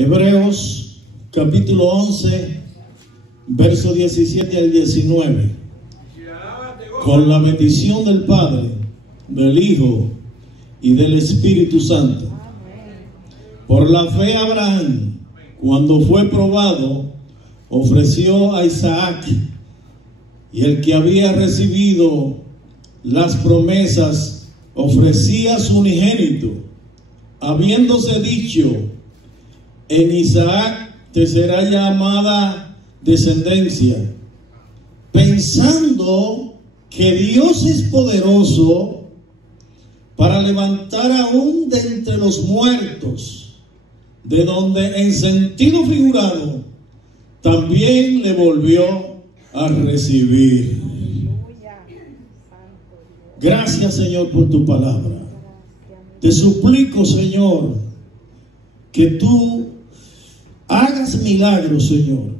Hebreos capítulo 11, verso 17 al 19. Con la bendición del Padre, del Hijo y del Espíritu Santo. Por la fe Abraham, cuando fue probado, ofreció a Isaac, y el que había recibido las promesas ofrecía a su unigénito, habiéndose dicho: en Isaac te será llamada descendencia, pensando que Dios es poderoso para levantar aún de entre los muertos, de donde en sentido figurado también le volvió a recibir. Gracias, Señor, por tu palabra. Te suplico, Señor, que tú hagas milagros, Señor,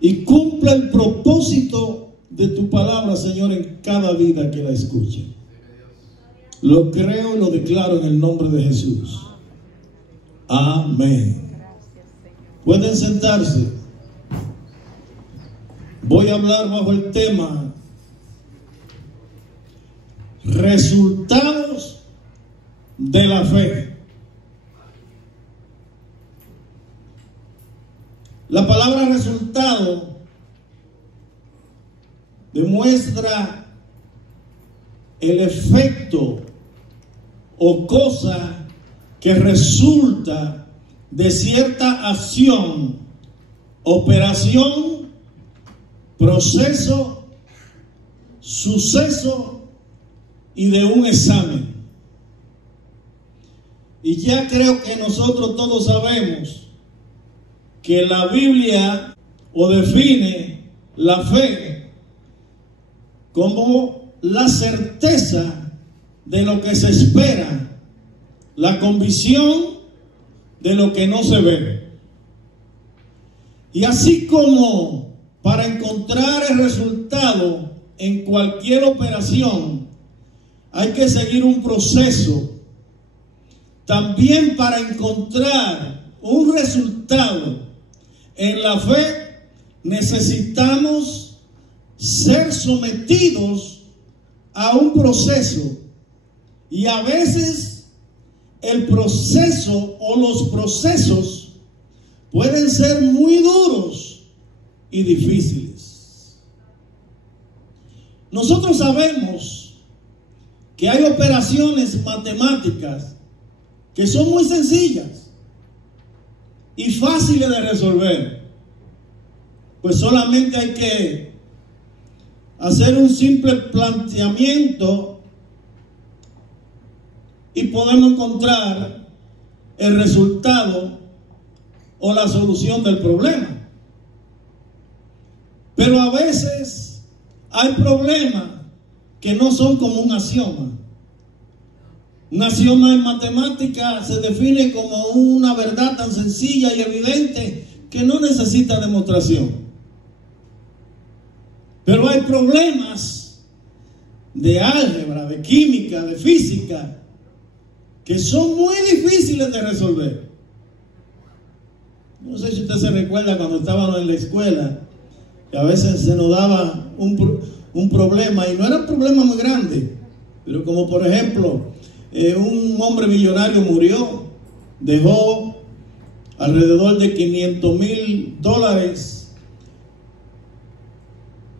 y cumpla el propósito de tu palabra, Señor, en cada vida que la escuche. Lo creo y lo declaro en el nombre de Jesús. Amén. Pueden sentarse. Voy a hablar bajo el tema resultados de la fe. La palabra resultado demuestra el efecto o cosa que resulta de cierta acción, operación, proceso, suceso y de un examen. Y ya creo que nosotros todos sabemos que la Biblia o define la fe como la certeza de lo que se espera, la convicción de lo que no se ve. Y así como para encontrar el resultado en cualquier operación hay que seguir un proceso, también para encontrar un resultado en la fe necesitamos ser sometidos a un proceso, y a veces el proceso o los procesos pueden ser muy duros y difíciles. Nosotros sabemos que hay operaciones matemáticas que son muy sencillas y fáciles de resolver. Pues solamente hay que hacer un simple planteamiento y podemos encontrar el resultado o la solución del problema. Pero a veces hay problemas que no son como un axioma. Un axioma en matemática se define como una verdad tan sencilla y evidente que no necesita demostración. Pero hay problemas de álgebra, de química, de física, que son muy difíciles de resolver. No sé si usted se recuerda cuando estábamos en la escuela, que a veces se nos daba un problema, y no era un problema muy grande, pero como por ejemplo, un hombre millonario murió, dejó alrededor de $500,000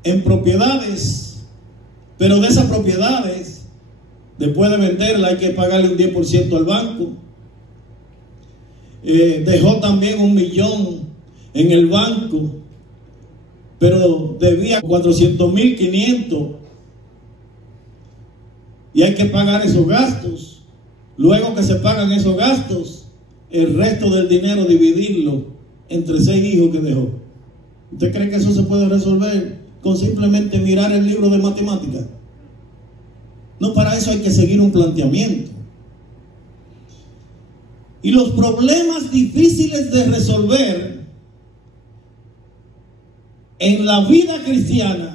en propiedades, pero de esas propiedades, después de venderla, hay que pagarle un 10% al banco. Dejó también $1 millón en el banco, pero debía 400,500, y hay que pagar esos gastos. Luego que se pagan esos gastos, el resto del dinero dividirlo entre 6 hijos que dejó. ¿Usted cree que eso se puede resolver con simplemente mirar el libro de matemáticas? No, para eso hay que seguir un planteamiento. Y los problemas difíciles de resolver en la vida cristiana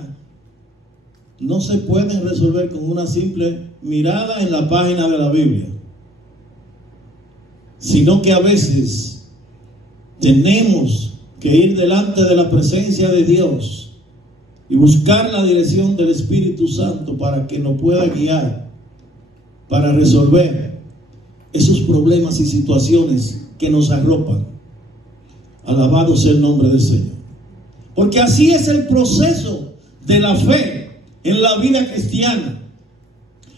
no se pueden resolver con una simple mirada en la página de la Biblia, sino que a veces Tenemos que ir delante de la presencia de Dios y buscar la dirección del Espíritu Santo para que nos pueda guiar, para resolver esos problemas y situaciones que nos arropan. Alabado sea el nombre del Señor. Porque así es el proceso de la fe en la vida cristiana.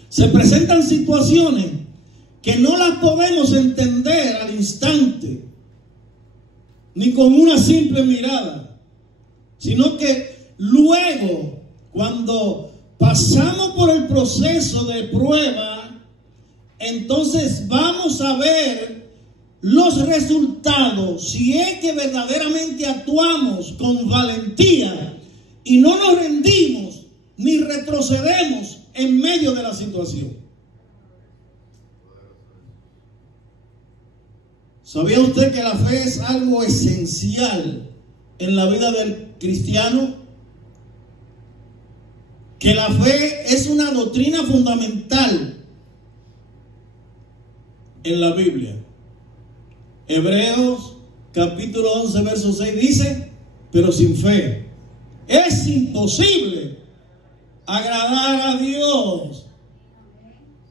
Se presentan situaciones que no las podemos entender al instante, ni con una simple mirada, sino que luego, cuando pasamos por el proceso de prueba, entonces vamos a ver los resultados, si es que verdaderamente actuamos con valentía y no nos rendimos ni retrocedemos en medio de la situación. ¿Sabía usted que la fe es algo esencial en la vida del cristiano? Que la fe es una doctrina fundamental en la Biblia. Hebreos capítulo 11 verso 6 dice: pero sin fe es imposible agradar a Dios,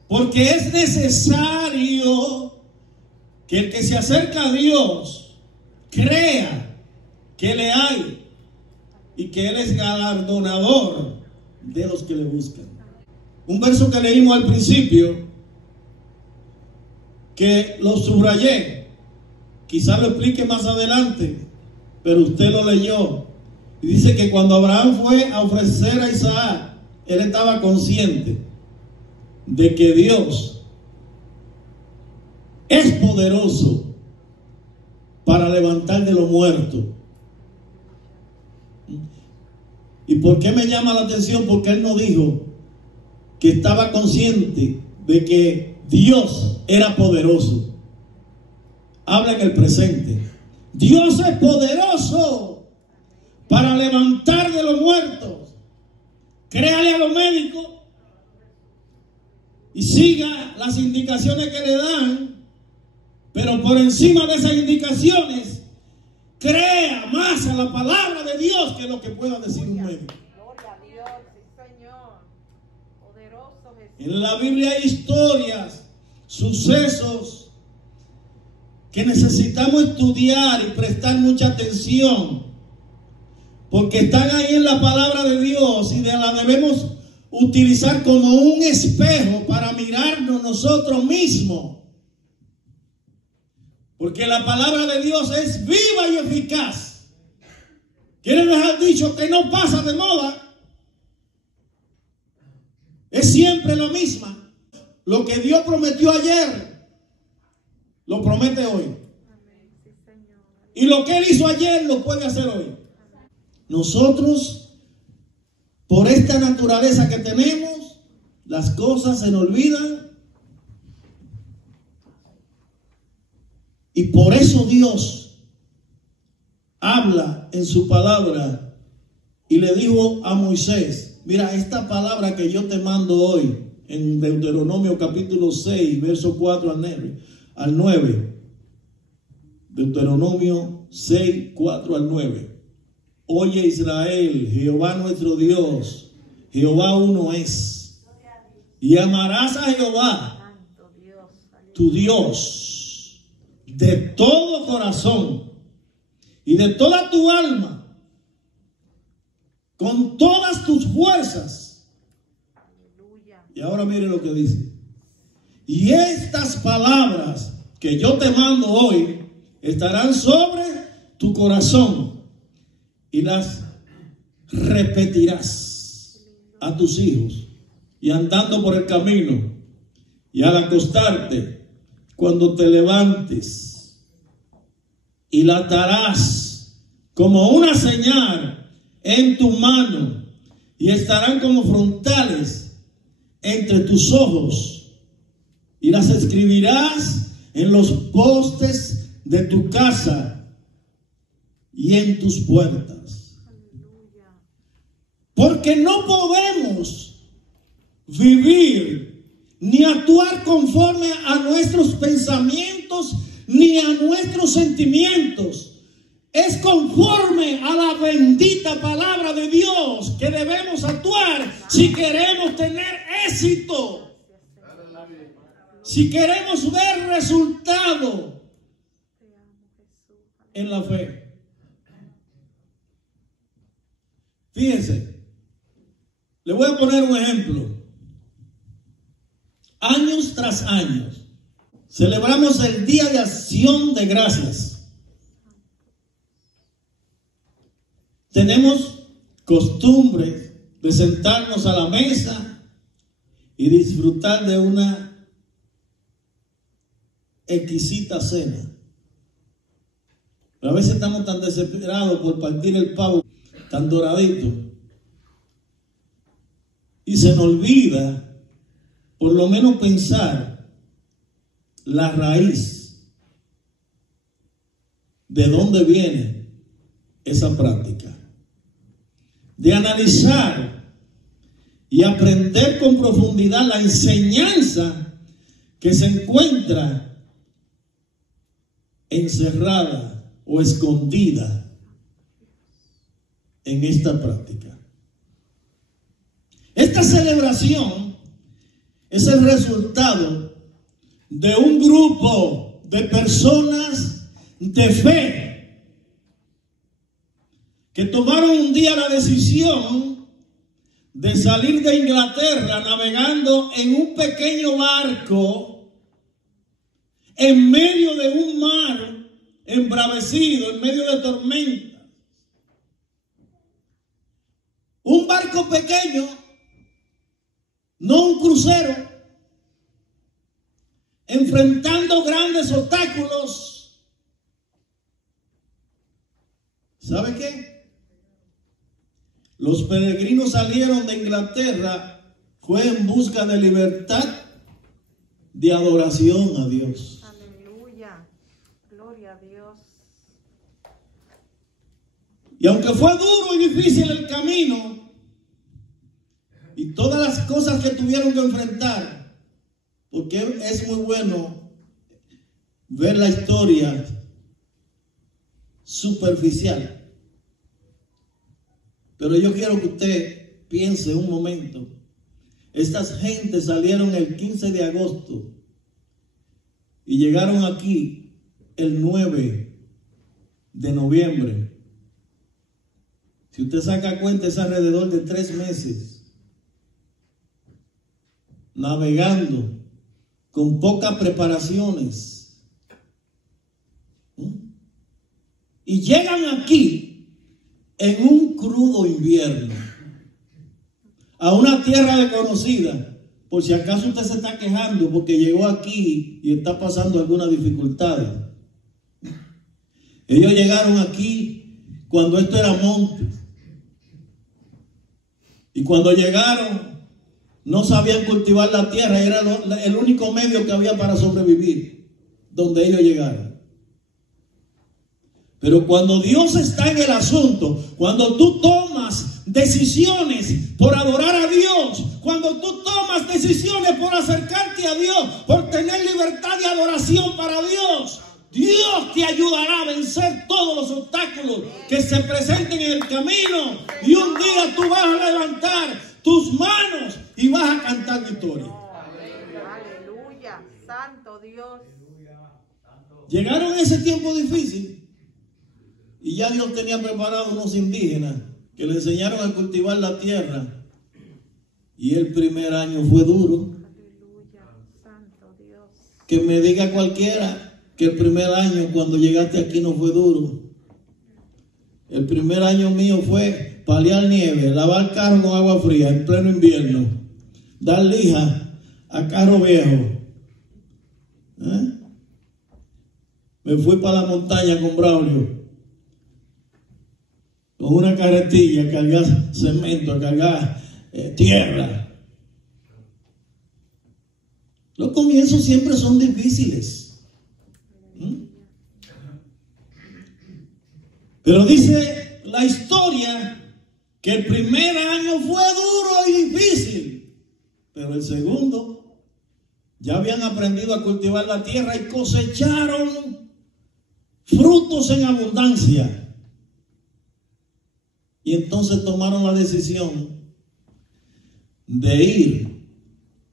porque es necesario que el que se acerca a Dios crea que le hay y que Él es galardonador de los que le buscan. Un verso que leímos al principio, que lo subrayé, quizá lo explique más adelante, pero usted lo leyó, y dice que cuando Abraham fue a ofrecer a Isaac, él estaba consciente de que Dios es poderoso para levantar de los muertos. ¿Y por qué me llama la atención? Porque él no dijo que estaba consciente de que Dios era poderoso. Habla en el presente. Dios es poderoso para levantar de los muertos. Créale a los médicos y siga las indicaciones que le dan, pero por encima de esas indicaciones, crea más a la palabra de Dios que lo que pueda decir un médico. Gloria a Dios, sí, Señor. Poderoso Jesús. En la Biblia hay historias, sucesos que necesitamos estudiar y prestar mucha atención, porque están ahí en la palabra de Dios y la debemos utilizar como un espejo para mirarnos nosotros mismos. Porque la palabra de Dios es viva y eficaz. Quiere dejar dicho que no pasa de moda. Es siempre la misma. Lo que Dios prometió ayer, lo promete hoy. Y lo que Él hizo ayer, lo puede hacer hoy. Nosotros, por esta naturaleza que tenemos, las cosas se nos olvidan. Y por eso Dios habla en su palabra y le dijo a Moisés: mira, esta palabra que yo te mando hoy, en Deuteronomio capítulo 6, verso 4 al 9. Deuteronomio 6, 4 al 9. Oye Israel, Jehová nuestro Dios, Jehová uno es. Y amarás a Jehová, tu Dios, de todo corazón y de toda tu alma, con todas tus fuerzas. Y ahora mire lo que dice: y estas palabras que yo te mando hoy estarán sobre tu corazón, y las repetirás a tus hijos, y andando por el camino, y al acostarte, cuando te levantes, y la atarás como una señal en tu mano, y estarán como frontales entre tus ojos, y las escribirás en los postes de tu casa y en tus puertas. Porque no podemos vivir ni actuar conforme a nuestros pensamientos ni a nuestros sentimientos, Es conforme a la bendita palabra de Dios que debemos actuar si queremos tener éxito, si queremos ver resultado en la fe. Fíjense, le voy a poner un ejemplo. Años tras años celebramos el Día de Acción de Gracias. Tenemos costumbre de sentarnos a la mesa y disfrutar de una exquisita cena. Pero a veces estamos tan desesperados por partir el pavo tan doradito y se nos olvida por lo menos pensar la raíz de dónde viene esa práctica, de analizar y aprender con profundidad la enseñanza que se encuentra encerrada o escondida en esta práctica. Esta celebración es el resultado de un grupo de personas de fe que tomaron un día la decisión de salir de Inglaterra navegando en un pequeño barco en medio de un mar embravecido, en medio de tormenta. Un barco pequeño, no un crucero, enfrentando grandes obstáculos. ¿Sabe qué? Los peregrinos salieron de Inglaterra fue en busca de libertad, de adoración a Dios. Aleluya, gloria a Dios. Y aunque fue duro y difícil el camino y todas las cosas que tuvieron que enfrentar, porque es muy bueno ver la historia superficial. Pero yo quiero que usted piense un momento. Estas gentes salieron el 15 de agosto y llegaron aquí el 9 de noviembre. Si usted saca cuenta, es alrededor de 3 meses navegando con pocas preparaciones. Y llegan aquí en un crudo invierno a una tierra desconocida. Por si acaso usted se está quejando porque llegó aquí y está pasando alguna dificultad. Ellos llegaron aquí cuando esto era monte. Y cuando llegaron no sabían cultivar la tierra. Era el único medio que había para sobrevivir donde ellos llegaron. Pero cuando Dios está en el asunto, cuando tú tomas decisiones por adorar a Dios, cuando tú tomas decisiones por acercarte a Dios, por tener libertad de adoración para Dios, Dios te ayudará a vencer todos los obstáculos que se presenten en el camino. Y un día tú vas a levantar tus manos y vas a cantar victoria. Aleluya, santo Dios. Llegaron a ese tiempo difícil. Y ya Dios tenía preparado unos indígenas que le enseñaron a cultivar la tierra. Y el primer año fue duro. Aleluya, santo Dios. Que me diga cualquiera que el primer año cuando llegaste aquí no fue duro. El primer año mío fue paliar nieve, lavar carro con agua fría en pleno invierno, dar lija a carro viejo. Me fui para la montaña con Braulio, con una carretilla, a cargar cemento, a cargar tierra. Los comienzos siempre son difíciles. Pero dice la historia que el primer año fue duro y difícil, pero el segundo ya habían aprendido a cultivar la tierra y cosecharon frutos en abundancia. Y entonces tomaron la decisión de ir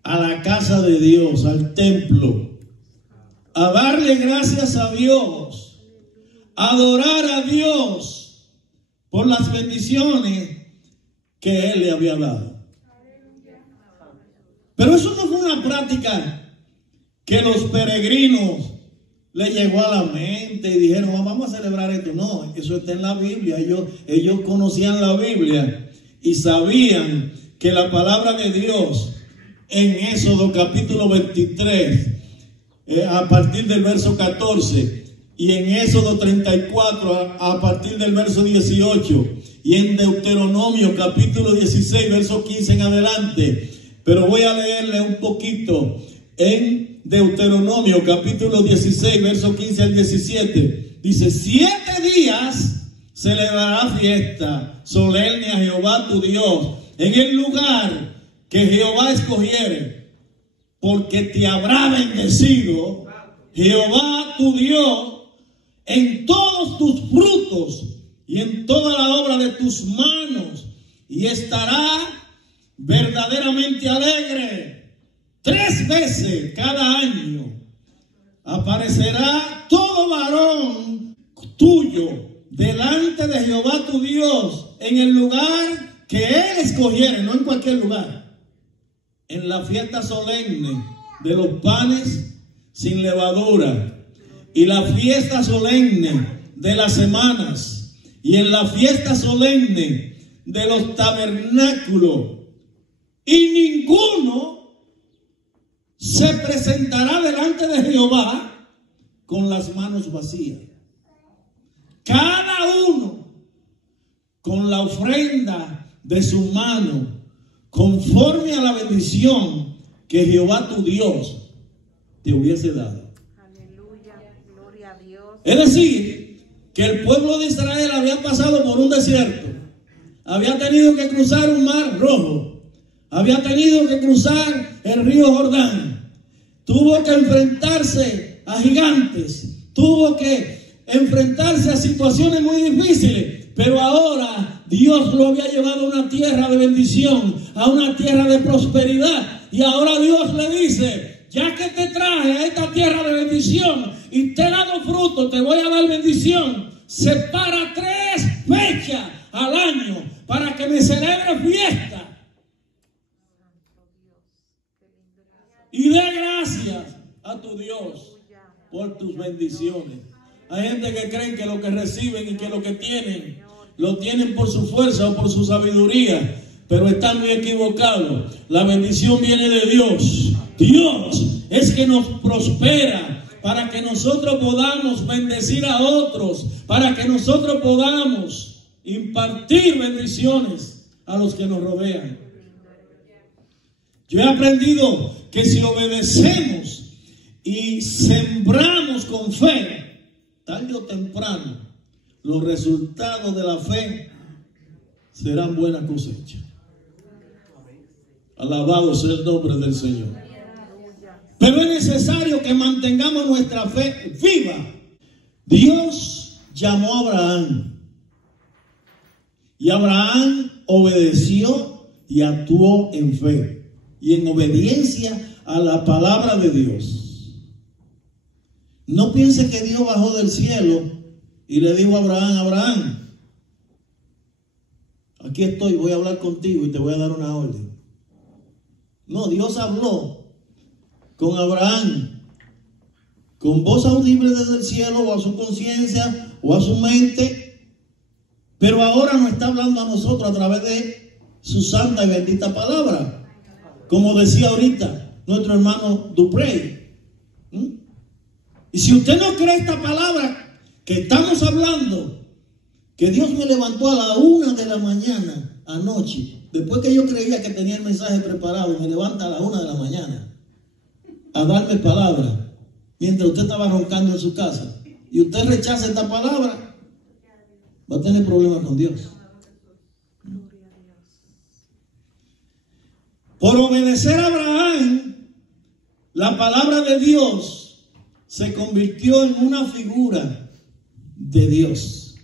a la casa de Dios, al templo, a darle gracias a Dios, a adorar a Dios por las bendiciones que Él le había dado. Pero eso no fue una práctica que los peregrinos le llegó a la mente y dijeron, vamos a celebrar esto. No, eso está en la Biblia. Ellos conocían la Biblia y sabían que la palabra de Dios en Éxodo capítulo 23, a partir del verso 14, y en Éxodo 34, a partir del verso 18, y en Deuteronomio capítulo 16, verso 15 en adelante. Pero voy a leerle un poquito en Deuteronomio capítulo 16, verso 15 al 17. Dice: 7 días celebrará fiesta solemne a Jehová tu Dios en el lugar que Jehová escogiere, porque te habrá bendecido Jehová tu Dios en todos tus frutos y en toda la obra de tus manos, y estará verdaderamente alegre. 3 veces cada año aparecerá todo varón tuyo delante de Jehová tu Dios en el lugar que Él escogiere, no en cualquier lugar, en la fiesta solemne de los panes sin levadura, y la fiesta solemne de las semanas, y en la fiesta solemne de los tabernáculos, y ninguno se presentará delante de Jehová con las manos vacías. Cada uno con la ofrenda de su mano, conforme a la bendición que Jehová tu Dios te hubiese dado. Aleluya, gloria a Dios. Es decir, que el pueblo de Israel había pasado por un desierto, había tenido que cruzar un mar rojo, había tenido que cruzar el río Jordán, tuvo que enfrentarse a gigantes, tuvo que enfrentarse a situaciones muy difíciles, pero ahora Dios lo había llevado a una tierra de bendición, a una tierra de prosperidad, y ahora Dios le dice: ya que te traje a esta tierra de bendición y te he dado fruto, te voy a dar bendición. Separa 3 fechas al año para que me celebre fiesta. Y dé gracias a tu Dios por tus bendiciones. Hay gente que creen que lo que reciben y que lo que tienen, lo tienen por su fuerza o por su sabiduría, pero están muy equivocados. La bendición viene de Dios. Dios es que nos prospera para que nosotros podamos bendecir a otros, para que nosotros podamos impartir bendiciones a los que nos rodean. Yo he aprendido que si obedecemos y sembramos con fe, tarde o temprano, los resultados de la fe serán buena cosecha. Alabado sea el nombre del Señor. Pero es necesario que mantengamos nuestra fe viva. Dios llamó a Abraham, y Abraham obedeció y actuó en fe y en obediencia a la palabra de Dios. No piense que Dios bajó del cielo y le dijo a Abraham: Abraham, aquí estoy, voy a hablar contigo y te voy a dar una orden. No, Dios habló con Abraham con voz audible desde el cielo, o a su conciencia o a su mente, pero ahora nos está hablando a nosotros a través de su santa y bendita palabra. Como decía ahorita nuestro hermano Duprey. Y si usted no cree esta palabra que estamos hablando, que Dios me levantó a la 1 de la mañana anoche, después que yo creía que tenía el mensaje preparado, me levanta a la 1 de la mañana a darme palabra, mientras usted estaba roncando en su casa, y usted rechaza esta palabra, va a tener problemas con Dios. Por obedecer a Abraham, la palabra de Dios se convirtió en una figura de Dios.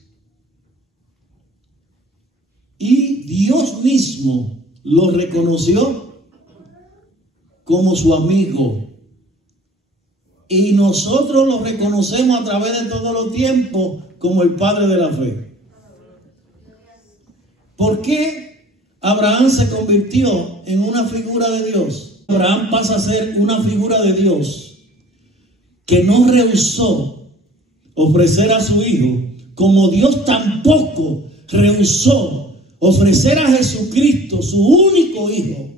y Dios mismo lo reconoció como su amigo. Y nosotros lo reconocemos a través de todos los tiempos como el padre de la fe. ¿Por qué Abraham se convirtió en una figura de Dios? Abraham pasa a ser una figura de Dios que no rehusó ofrecer a su hijo, como Dios tampoco rehusó ofrecer a Jesucristo, su único hijo.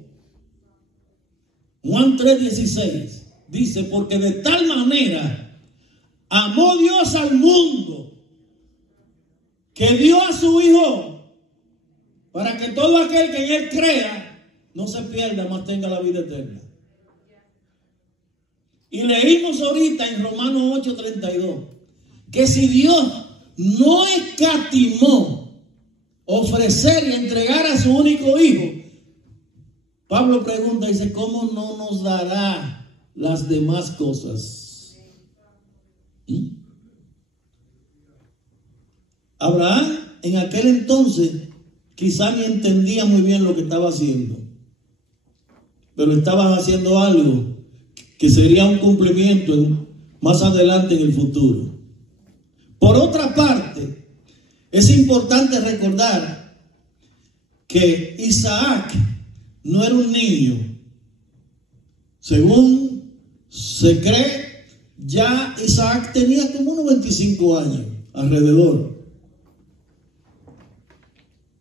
Juan 3:16 dice: porque de tal manera amó Dios al mundo, que dio a su hijo, para que todo aquel que en él crea no se pierda, mas tenga la vida eterna. Y leímos ahorita en Romanos 8:32 que si Dios no escatimó ofrecer y entregar a su único hijo, Pablo pregunta, dice, ¿cómo no nos dará las demás cosas? Abraham en aquel entonces quizá ni entendía muy bien lo que estaba haciendo, pero estaba haciendo algo que sería un cumplimiento más adelante en el futuro. Por otra parte, es importante recordar que Isaac no era un niño. Según se cree, ya Isaac tenía como unos 25 años alrededor.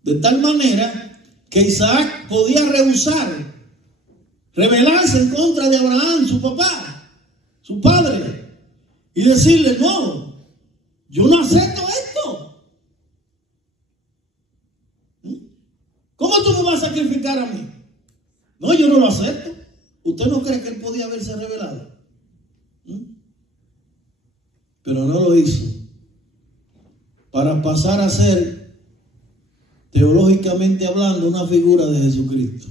De tal manera que Isaac podía rehusar, rebelarse en contra de Abraham, su papá, su padre, y decirle, no, yo no acepto esto. ¿Cómo tú me vas a sacrificar a mí? No, yo no lo acepto. ¿Usted no cree que él podía haberse rebelado? Pero no lo hizo. Para pasar a ser, teológicamente hablando, una figura de Jesucristo.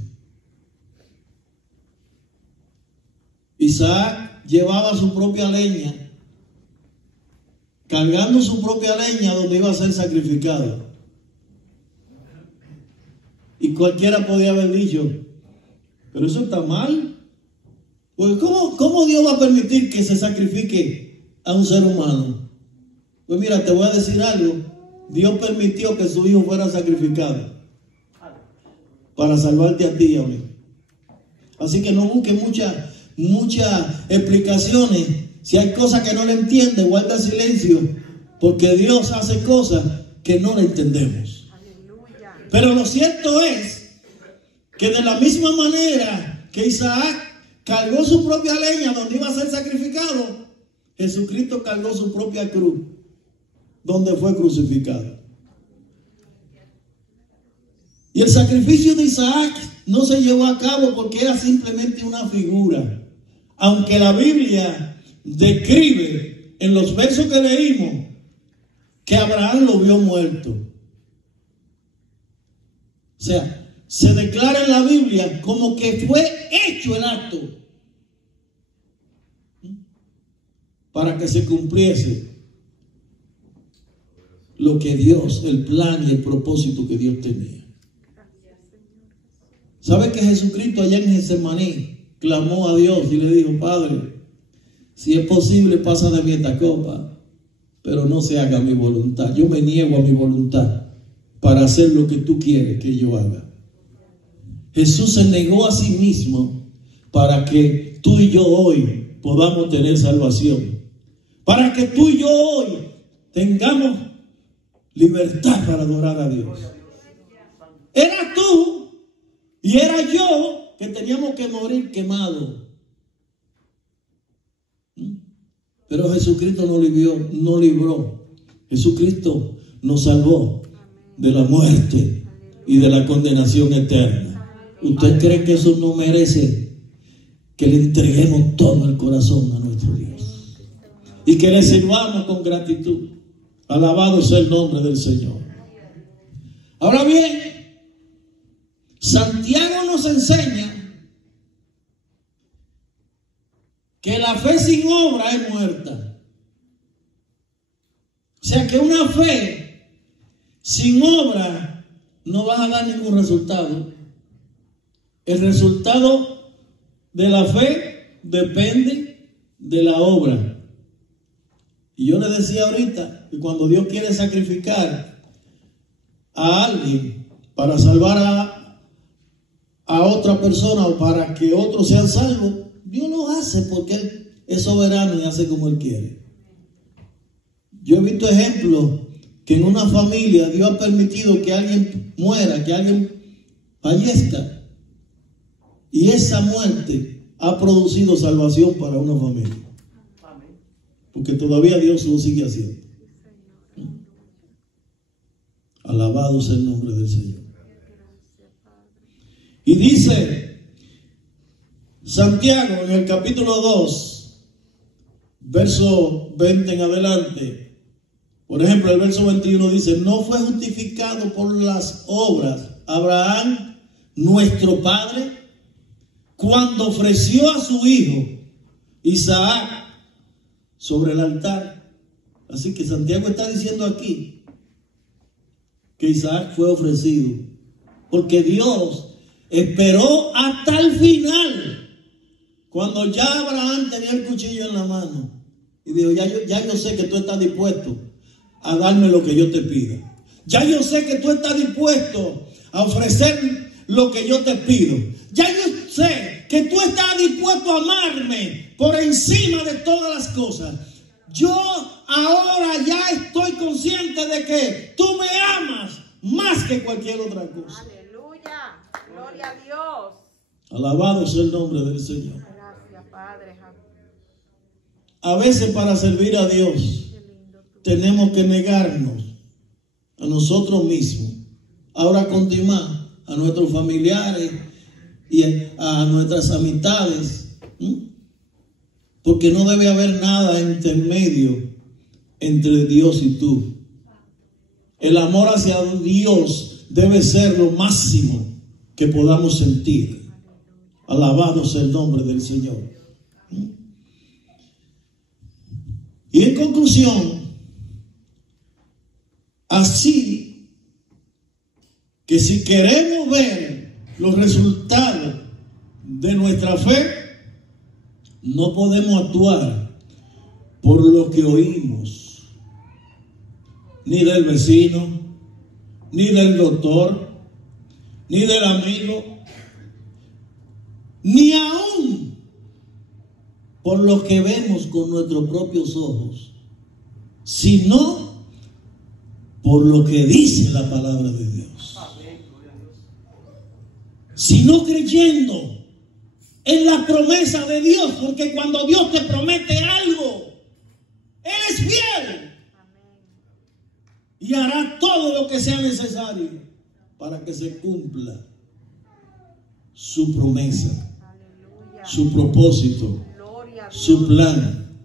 Isaac llevaba su propia leña, cargando su propia leña donde iba a ser sacrificado. Y cualquiera podía haber dicho, pero eso está mal. Pues ¿cómo Dios va a permitir que se sacrifique a un ser humano? Pues mira, te voy a decir algo. Dios permitió que su hijo fuera sacrificado para salvarte a ti y a mí. Así que no busque muchas explicaciones. Si hay cosas que no le entiende, guarda silencio, porque Dios hace cosas que no le entendemos. Pero lo cierto es que de la misma manera que Isaac cargó su propia leña donde iba a ser sacrificado, Jesucristo cargó su propia cruz donde fue crucificado. Y el sacrificio de Isaac no se llevó a cabo porque era simplemente una figura. Aunque la Biblia describe en los versos que leímos que Abraham lo vio muerto. O sea, se declara en la Biblia como que fue hecho el acto para que se cumpliese lo que Dios, el plan y el propósito que Dios tenía. ¿Sabe que Jesucristo allá en Getsemaní clamó a Dios y le dijo, Padre, si es posible, pasa de mí esta copa, pero no se haga mi voluntad? Yo me niego a mi voluntad para hacer lo que tú quieres que yo haga. Jesús se negó a sí mismo para que tú y yo hoy podamos tener salvación. Para que tú y yo hoy tengamos libertad para adorar a Dios. Era tú y era yo que teníamos que morir quemados. Pero Jesucristo nos libró. Jesucristo nos salvó de la muerte y de la condenación eterna. ¿Usted cree que eso no merece que le entreguemos todo el corazón a nuestro Dios y que le sirvamos con gratitud? Alabado sea el nombre del Señor. Ahora bien, Santiago nos enseña que la fe sin obra es muerta. O sea que una fe sin obra no vas a dar ningún resultado. El resultado de la fe depende de la obra. Y yo le decía ahorita que cuando Dios quiere sacrificar a alguien para salvar a otra persona o para que otros sean salvos, Dios lo hace porque Él es soberano y hace como Él quiere. Yo he visto ejemplos que en una familia Dios ha permitido que alguien muera, que alguien fallezca, y esa muerte ha producido salvación para una familia. Porque todavía Dios lo sigue haciendo. Alabado sea el nombre del Señor. Y dice Santiago en el capítulo 2, verso 20 en adelante. Por ejemplo, el verso 21 dice: no fue justificado por las obras Abraham, nuestro padre, cuando ofreció a su hijo Isaac sobre el altar. Así que Santiago está diciendo aquí que Isaac fue ofrecido, porque Dios esperó hasta el final, cuando ya Abraham tenía el cuchillo en la mano, y dijo: ya yo sé que tú estás dispuesto a darme lo que yo te pida. Ya yo sé que tú estás dispuesto a ofrecer lo que yo te pido. Ya yo sé que tú estás dispuesto a amarme por encima de todas las cosas. Yo ahora ya estoy consciente de que tú me amas más que cualquier otra cosa. Aleluya. Gloria a Dios. Alabado sea el nombre del Señor. Gracias, Padre. A veces para servir a Dios tenemos que negarnos a nosotros mismos. Ahora continuar a nuestros familiares y a nuestras amistades, porque no debe haber nada intermedio entre Dios y tú. El amor hacia Dios debe ser lo máximo que podamos sentir. Alabado sea el nombre del Señor. Y en conclusión, así que si queremos ver los resultados de nuestra fe, no podemos actuar por lo que oímos, ni del vecino, ni del doctor, ni del amigo, ni aún por lo que vemos con nuestros propios ojos, sino por lo que dice la palabra de Dios. Sino creyendo en la promesa de Dios, porque cuando Dios te promete algo, Él es fiel y hará todo lo que sea necesario para que se cumpla su promesa, su propósito, su plan.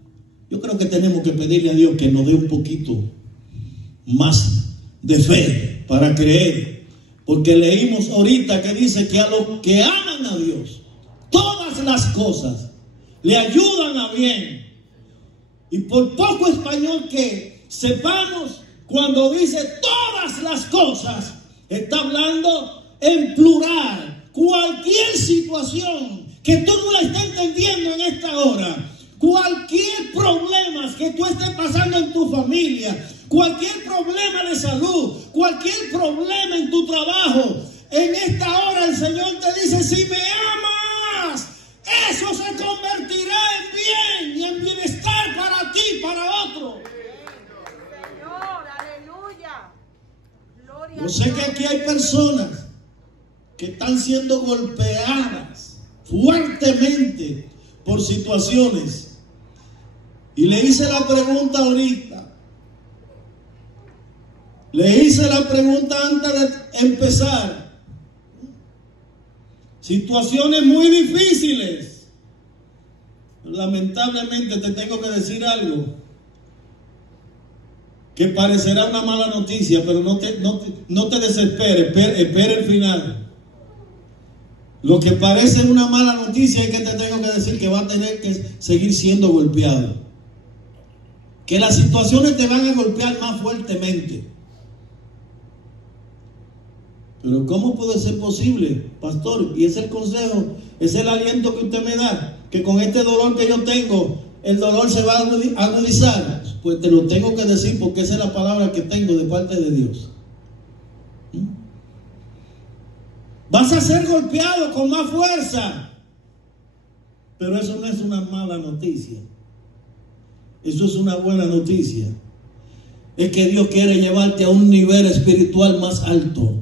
Yo creo que tenemos que pedirle a Dios que nos dé un poquito más de fe para creer. Porque leímos ahorita que dice que a los que aman a Dios, todas las cosas le ayudan a bien. Y por poco español que sepamos, cuando dice todas las cosas, está hablando en plural. Cualquier situación que tú no la estés entendiendo en esta hora, cualquier problema que tú estés pasando en tu familia, cualquier problema de salud, cualquier problema en tu trabajo, en esta hora el Señor te dice: si me amas, eso se convertirá en bien y en bienestar para ti y para otro. Señor, aleluya. Gloria. Yo sé que aquí hay personas que están siendo golpeadas fuertemente por situaciones. Y le hice la pregunta ahorita. Le hice la pregunta antes de empezar. Situaciones muy difíciles. Lamentablemente te tengo que decir algo que parecerá una mala noticia, pero no te desesperes, espera el final. Lo que parece una mala noticia es que te tengo que decir que va a tener que seguir siendo golpeado. Que las situaciones te van a golpear más fuertemente. Pero ¿cómo puede ser posible, pastor? Y es el consejo, es el aliento que usted me da, que con este dolor que yo tengo, el dolor se va a agudizar. Pues te lo tengo que decir porque esa es la palabra que tengo de parte de Dios. Vas a ser golpeado con más fuerza. Pero eso no es una mala noticia. Eso es una buena noticia. Es que Dios quiere llevarte a un nivel espiritual más alto.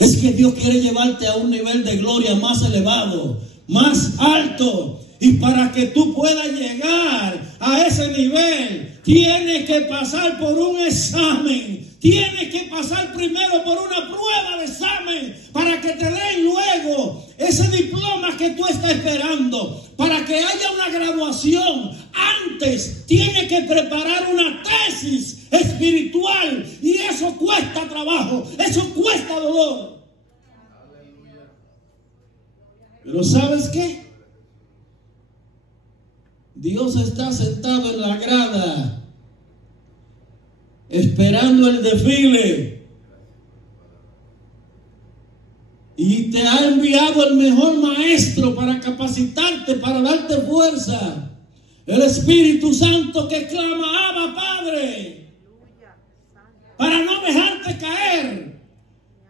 Es que Dios quiere llevarte a un nivel de gloria más elevado, más alto. Y para que tú puedas llegar a ese nivel, tienes que pasar por un examen. Tienes que pasar primero por una prueba de examen para que te den luego ese diploma que tú estás esperando. Para que haya una graduación, antes tienes que preparar una tesis espiritual. Y eso cuesta trabajo, eso cuesta dolor. Pero ¿sabes qué? Dios está sentado en la grada, esperando el desfile. Y te ha enviado el mejor maestro para capacitarte, para darte fuerza. El Espíritu Santo que clama, Abba, Padre. Para no dejarte caer.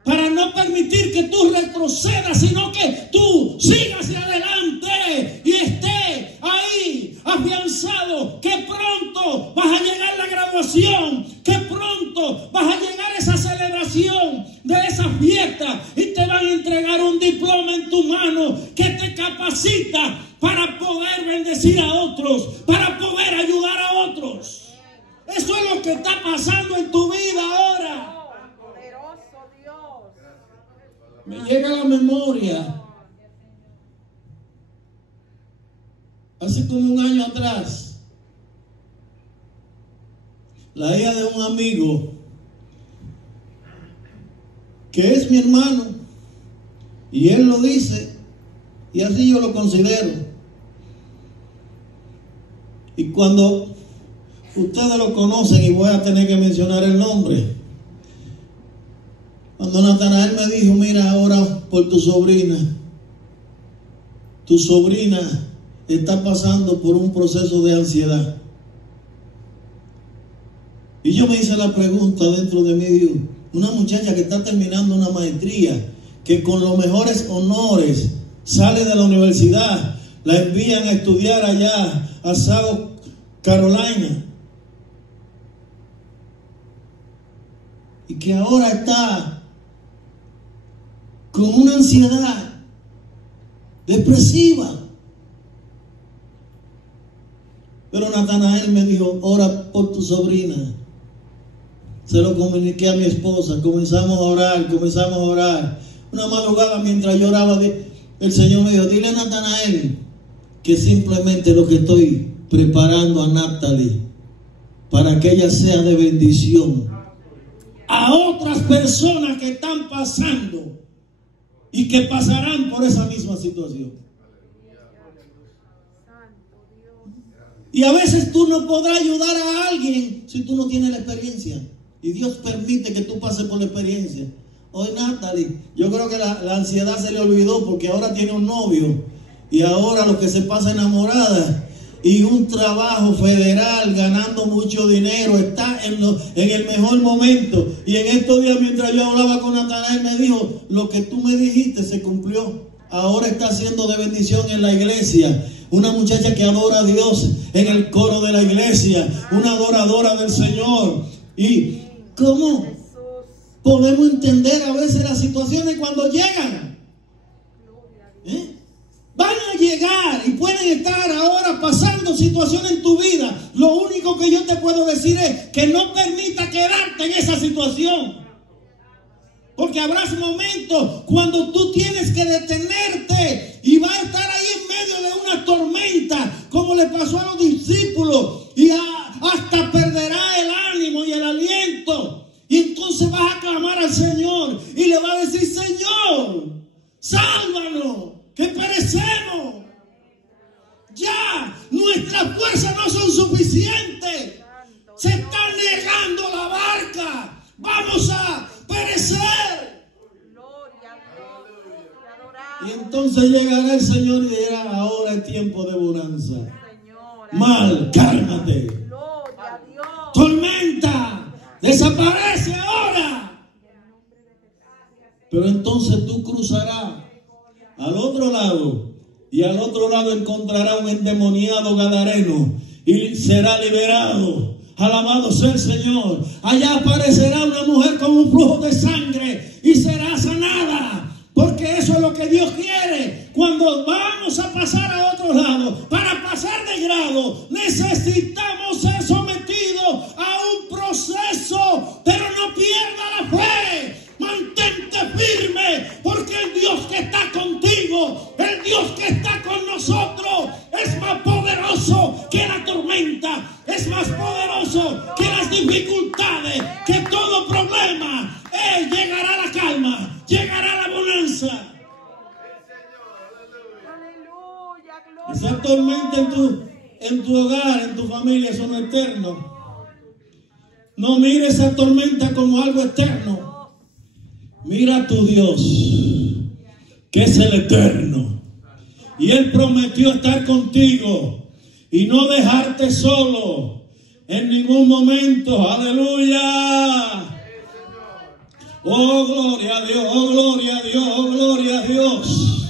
Para no permitir que tú retrocedas, sino que tú sigas hacia adelante y estés ahí afianzado. Que pronto vas a llegar a la graduación, que pronto vas a llegar a esa celebración de esa fiesta y te van a entregar un diploma en tu mano que te capacita para poder bendecir a otros, para poder ayudar a otros. Eso es lo que está pasando en tu vida ahora. Me llega a la memoria, hace como un año atrás, la hija de un amigo, que es mi hermano, y él lo dice, y así yo lo considero. Y cuando ustedes lo conocen, y voy a tener que mencionar el nombre, cuando Natanael me dijo, mira, ahora por tu sobrina está pasando por un proceso de ansiedad. Y yo me hice la pregunta dentro de mí, digo, una muchacha que está terminando una maestría, que con los mejores honores sale de la universidad, la envían a estudiar allá a South Carolina, y que ahora está con una ansiedad depresiva. Pero Natanael me dijo, ora por tu sobrina. Se lo comuniqué a mi esposa, comenzamos a orar. Una madrugada mientras yo oraba, el Señor me dijo, dile a Natanael que simplemente lo que estoy preparando a Natalie para que ella sea de bendición a otras personas que están pasando y que pasarán por esa misma situación. Y a veces tú no podrás ayudar a alguien si tú no tienes la experiencia. Y Dios permite que tú pases por la experiencia. Hoy Natalie, yo creo que la ansiedad se le olvidó porque ahora tiene un novio. Y ahora lo que se pasa enamorada. Y un trabajo federal, ganando mucho dinero, está en el mejor momento. Y en estos días mientras yo hablaba con Natanael me dijo, lo que tú me dijiste se cumplió. Ahora está siendo de bendición en la iglesia. Una muchacha que adora a Dios en el coro de la iglesia, una adoradora del Señor. ¿Y cómo podemos entender a veces las situaciones cuando llegan? Van a llegar y pueden estar ahora pasando situaciones en tu vida. Lo único que yo te puedo decir es que no permita quedarte en esa situación. Porque habrá momentos cuando tú tienes que detenerte y va a estar ahí en medio de una tormenta, como le pasó a los discípulos, y hasta perderá el ánimo y el aliento. Y entonces vas a clamar al Señor y le vas a decir, Señor, sálvanos, que perecemos. Ya nuestras fuerzas no son suficientes. Se está negando la barca. Vamos a perecer. Y entonces llegará el Señor y dirá, ahora es tiempo de bonanza. Señor. Mal, cálmate. Gloria a Dios. Tormenta, desaparece ahora. Pero entonces tú cruzarás al otro lado y al otro lado encontrará un endemoniado gadareno y será liberado. Alabado sea el Señor. Allá aparecerá una mujer con un flujo de sangre y será sanada. Porque eso es lo que Dios quiere. Cuando vamos a pasar a otro lado, para pasar de grado, necesitamos ser sometidos a un proceso. Pero no pierda la fe. Mantente firme, porque el Dios que está contigo, el Dios que está con nosotros, es más poderoso que la tormenta, es más poderoso que las dificultades, que todo problema. Llegará la calma, llegará la bonanza. Aleluya, gloria. Esa tormenta en tu hogar, en tu familia, son eternos. No mires esa tormenta como algo eterno. Mira a tu Dios, que es el eterno. Y Él prometió estar contigo y no dejarte solo en ningún momento. Aleluya. Oh, gloria a Dios, oh, gloria a Dios, oh, gloria a Dios.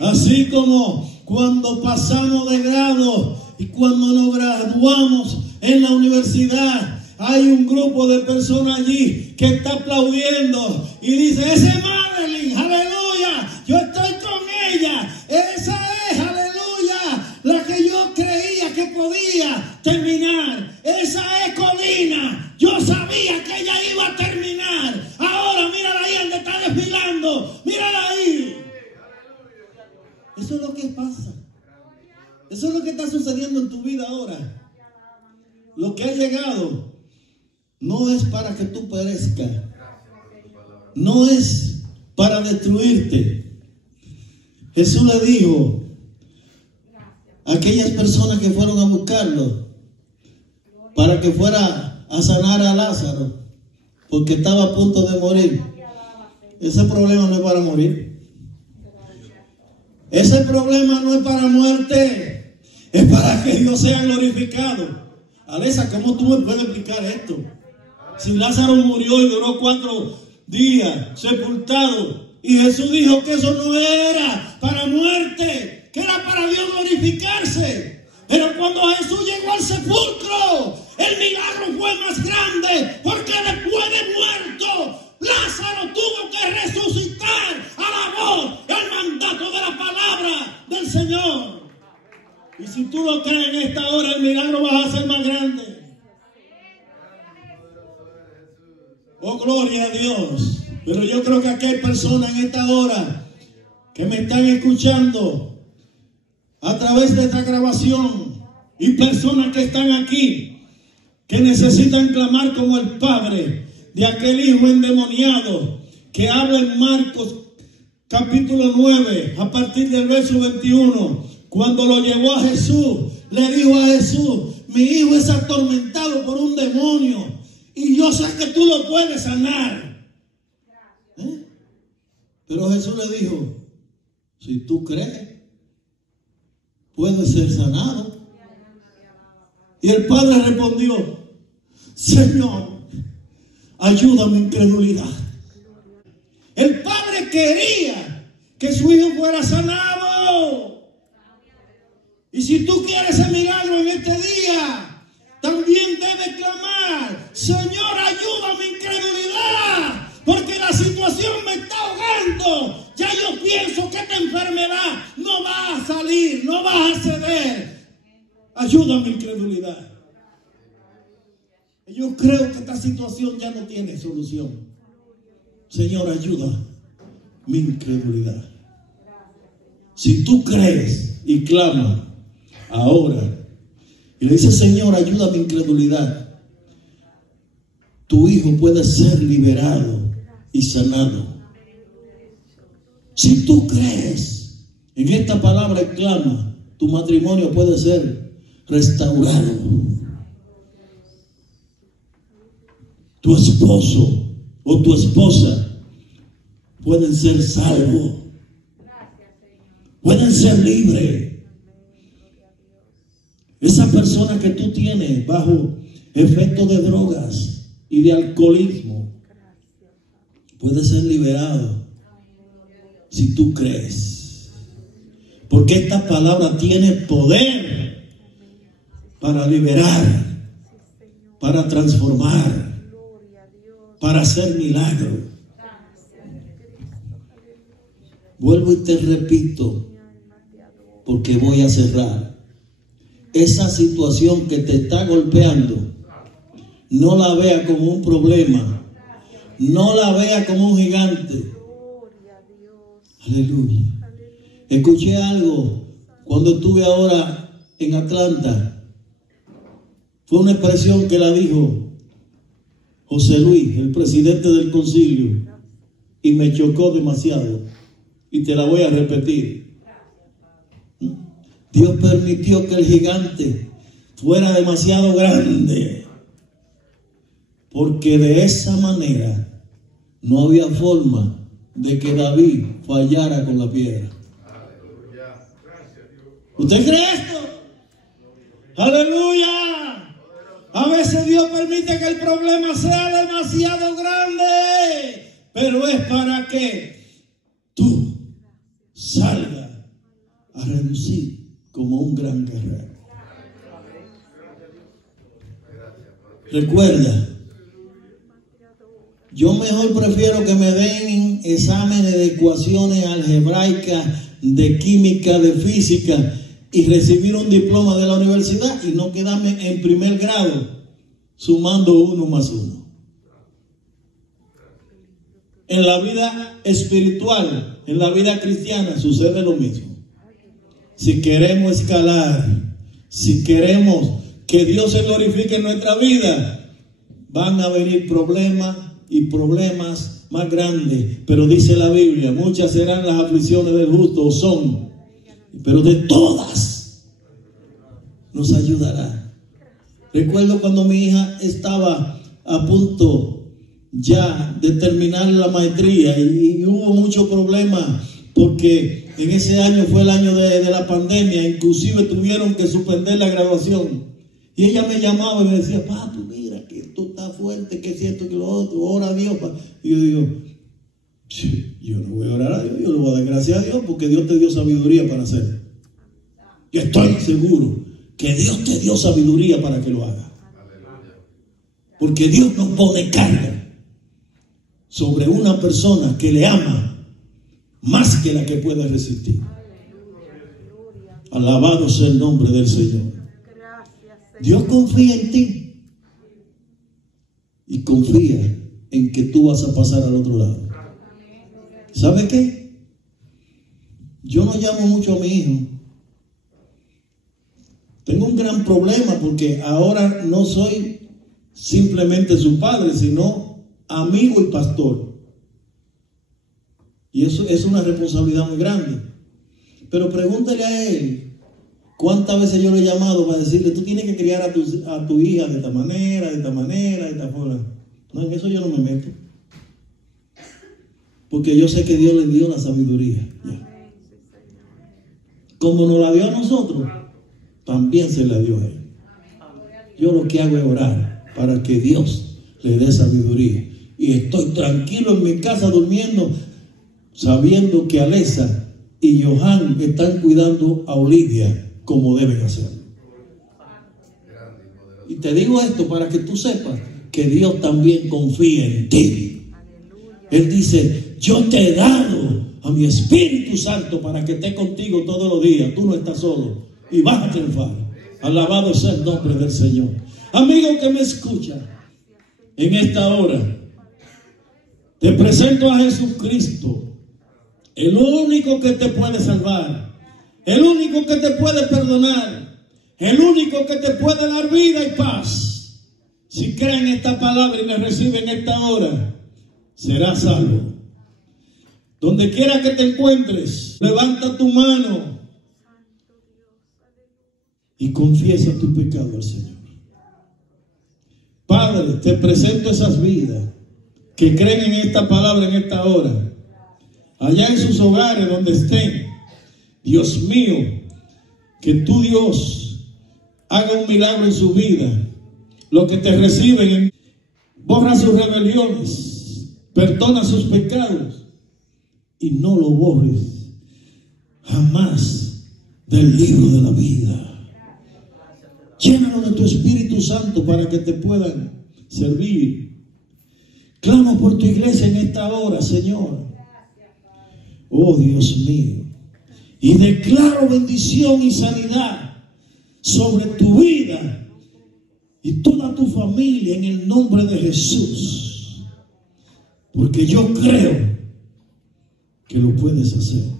Así como cuando pasamos de grado y cuando nos graduamos en la universidad, hay un grupo de personas allí que está aplaudiendo y dice, esa es Madeline, aleluya, yo estoy con ella, esa es, aleluya, la que yo creía que podía terminar, esa es Colina, yo sabía que ella iba a terminar, ahora mírala ahí donde está desfilando, mírala ahí. Eso es lo que pasa, eso es lo que está sucediendo en tu vida ahora. Lo que ha llegado no es para que tú perezcas, no es para destruirte. Jesús le dijo a aquellas personas que fueron a buscarlo para que fuera a sanar a Lázaro, porque estaba a punto de morir. Ese problema no es para morir. Ese problema no es para muerte, es para que Dios sea glorificado. Alesa, ¿cómo tú me puedes explicar esto? Si Lázaro murió y duró 4 días sepultado, y Jesús dijo que eso no era para muerte, que era para Dios glorificarse. Pero cuando Jesús llegó al sepulcro, el milagro fue más grande, porque después de muerto, Lázaro tuvo que resucitar a la voz, al mandato de la palabra del Señor. Y si tú lo crees en esta hora, el milagro va a ser más grande. Oh, gloria a Dios. Pero yo creo que aquí hay personas en esta hora que me están escuchando a través de esta grabación, y personas que están aquí que necesitan clamar como el padre de aquel hijo endemoniado que habla en Marcos capítulo 9 a partir del verso 21. Cuando lo llevó a Jesús, le dijo a Jesús, mi hijo es atormentado por un demonio y yo sé que tú lo puedes sanar. Pero Jesús le dijo, si tú crees, puede ser sanado. Y el padre respondió, Señor, ayuda a mi incredulidad. El padre quería que su hijo fuera sanado. Y si tú quieres ese milagro en este día, también debes clamar, Señor, ayuda a mi incredulidad, porque la situación me está ahogando. Ya yo pienso que esta enfermedad no va a salir, no va a ceder. Ayuda a mi incredulidad. Yo creo que esta situación ya no tiene solución. Señor, ayuda mi incredulidad. Si tú crees y clamas ahora y le dices, Señor, ayuda a mi incredulidad, tu hijo puede ser liberado y sanado. Si tú crees en esta palabra y clama, tu matrimonio puede ser restaurado. Tu esposo o tu esposa pueden ser salvos. pueden ser libres. Esa persona que tú tienes bajo efecto de drogas y de alcoholismo puede ser liberado si tú crees. Porque esta palabra tiene poder para liberar, para transformar, para hacer milagros. Vuelvo y te repito, porque voy a cerrar. Esa situación que te está golpeando, no la vea como un problema, no la vea como un gigante. Aleluya. Escuché algo cuando estuve ahora en Atlanta. Fue una expresión que la dijo José Luis, el presidente del concilio, y me chocó demasiado. Y te la voy a repetir. Dios permitió que el gigante fuera demasiado grande, porque de esa manera no había forma de que David fallara con la piedra. ¿Usted cree esto? ¡Aleluya! A veces Dios permite que el problema sea demasiado grande, pero es para que tú salgas a reducir como un gran guerrero. Recuerda, yo mejor prefiero que me den exámenes de ecuaciones algebraicas, de química, de física y recibir un diploma de la universidad y no quedarme en primer grado sumando 1 más 1. En la vida espiritual, en la vida cristiana sucede lo mismo. Si queremos escalar, si queremos que Dios se glorifique en nuestra vida, van a venir problemas y problemas más grandes. Pero dice la Biblia, muchas serán las aflicciones del justo, o son, pero de todas nos ayudará. Recuerdo cuando mi hija estaba a punto ya de terminar la maestría y hubo muchos problemas porque en ese año fue el año de la pandemia, inclusive tuvieron que suspender la graduación. Y ella me llamaba y me decía, papi, mira que esto está fuerte, que es esto, que lo otro, ora a Dios. Y yo digo, yo no voy a orar a Dios, yo le voy a dar gracias a Dios porque Dios te dio sabiduría para hacerlo. Yo estoy seguro que Dios te dio sabiduría para que lo haga. Porque Dios no pone carga sobre una persona que le ama más que la que puede resistir. Alabado sea el nombre del Señor. Dios confía en ti y confía en que tú vas a pasar al otro lado. ¿Sabe qué? Yo no llamo mucho a mi hijo. Tengo un gran problema porque ahora no soy simplemente su padre, sino amigo y pastor. Y eso es una responsabilidad muy grande. Pero pregúntale a él cuántas veces yo le he llamado para decirle, tú tienes que criar a tu hija de esta manera, de esta manera, de esta forma. No, en eso yo no me meto. Porque yo sé que Dios le dio la sabiduría. Ya. Como nos la dio a nosotros, también se la dio a él. Yo lo que hago es orar para que Dios le dé sabiduría. Y estoy tranquilo en mi casa durmiendo, sabiendo que Alesa y Johan están cuidando a Olivia como deben hacerlo. Y te digo esto para que tú sepas que Dios también confía en ti. Él dice, yo te he dado a mi Espíritu Santo para que esté contigo todos los días. Tú no estás solo y vas a triunfar. Alabado sea el nombre del Señor. Amigo que me escucha en esta hora, te presento a Jesucristo, el único que te puede salvar, el único que te puede perdonar, el único que te puede dar vida y paz. Si creen esta palabra y la reciben en esta hora, serás salvo. Donde quiera que te encuentres, levanta tu mano y confiesa tu pecado al Señor. Padre, te presento esas vidas que creen en esta palabra en esta hora, allá en sus hogares donde estén, Dios mío, que tú, Dios, haga un milagro en su vida. Los que te reciben, borra sus rebeliones, perdona sus pecados y no lo borres jamás del libro de la vida. Llénalo de tu Espíritu Santo para que te puedan servir. Clamo por tu iglesia en esta hora, Señor. Oh Dios mío. Y declaro bendición y sanidad sobre tu vida y toda tu familia en el nombre de Jesús. Porque yo creo que lo puedes hacer.